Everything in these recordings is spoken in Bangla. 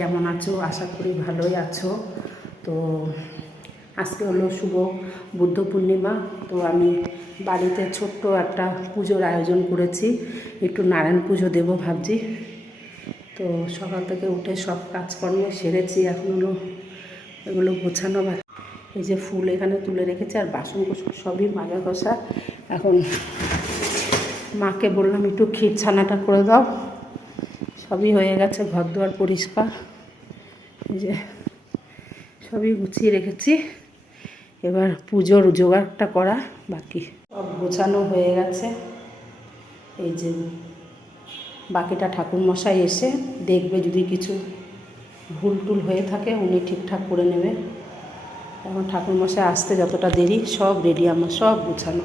কেমন আছো? আশা করি ভালোই আছো। তো আজকে হলো শুভ বুদ্ধ পূর্ণিমা। তো আমি বাড়িতে ছোট্ট একটা পুজোর আয়োজন করেছি। একটু নারায়ণ পুজো দেবো ভাবছি। তো সকাল থেকে উঠে সব কাজকর্ম সেরেছি। এখন হলো এগুলো গোছানো বা এই যে ফুল এখানে তুলে রেখেছি আর বাসন কোসন সবই মাজা কষা এখন মাকে বললাম, একটু ক্ষীর ছানাটা করে দাও। সবই হয়ে গেছে ঘর দুয়ার পরিষ্কার যে সবই গুছিয়ে রেখেছি। এবার পুজোর জোগাড়টা করা বাকি। সব গোছানো হয়ে গেছে। এই যে বাকিটা ঠাকুরমশাই এসে দেখবে যদি কিছু ভুল টুল হয়ে থাকে, উনি ঠিকঠাক করে নেবে। এখন ঠাকুরমশাই আসতে যতটা দেরি, সব রেডি আমার সব গুছানো।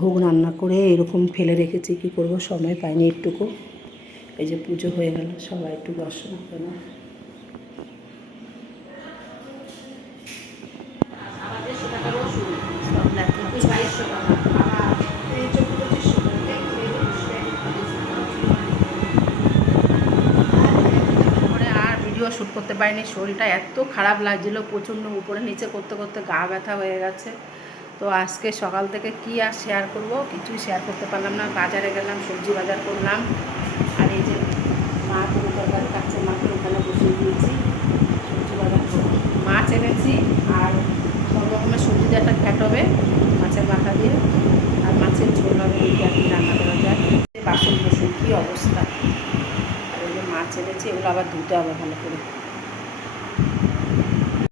ভোগ রান্না করে এরকম ফেলে রেখেছি, কি করব? সময় পাইনি একটুকু। এই যে পুজো হয়ে গেল, সবাই একটু দর্শন করে নাও। সব লেখা পরে আর ভিডিও শ্যুট করতে পারিনি, শরীরটা এত খারাপ লাগছিল, প্রচণ্ড উপরে, নিচে করতে করতে গা ব্যথা হয়ে গেছে। তো আজকে সকাল থেকে কি আর শেয়ার করব? কিছুই শেয়ার করতে পারলাম না। বাজারে গেলাম, সবজি বাজার করলাম। আর এই যে মা কোনো তরকারি কাছে মাকে ওখানে বসিয়ে দিয়েছি। সবজি বাজার মাছ এনেছি আর সব রকমের সবজি একটা ঘ্যাট হবে, মাছের মাথা দিয়ে। আর মাছের ঝোল হবে কি রান্না করা যায়। বাসন কোসন কী অবস্থা? আর ওই যে মাছ এনেছি, এগুলো আবার ধুতে হবে ভালো করে।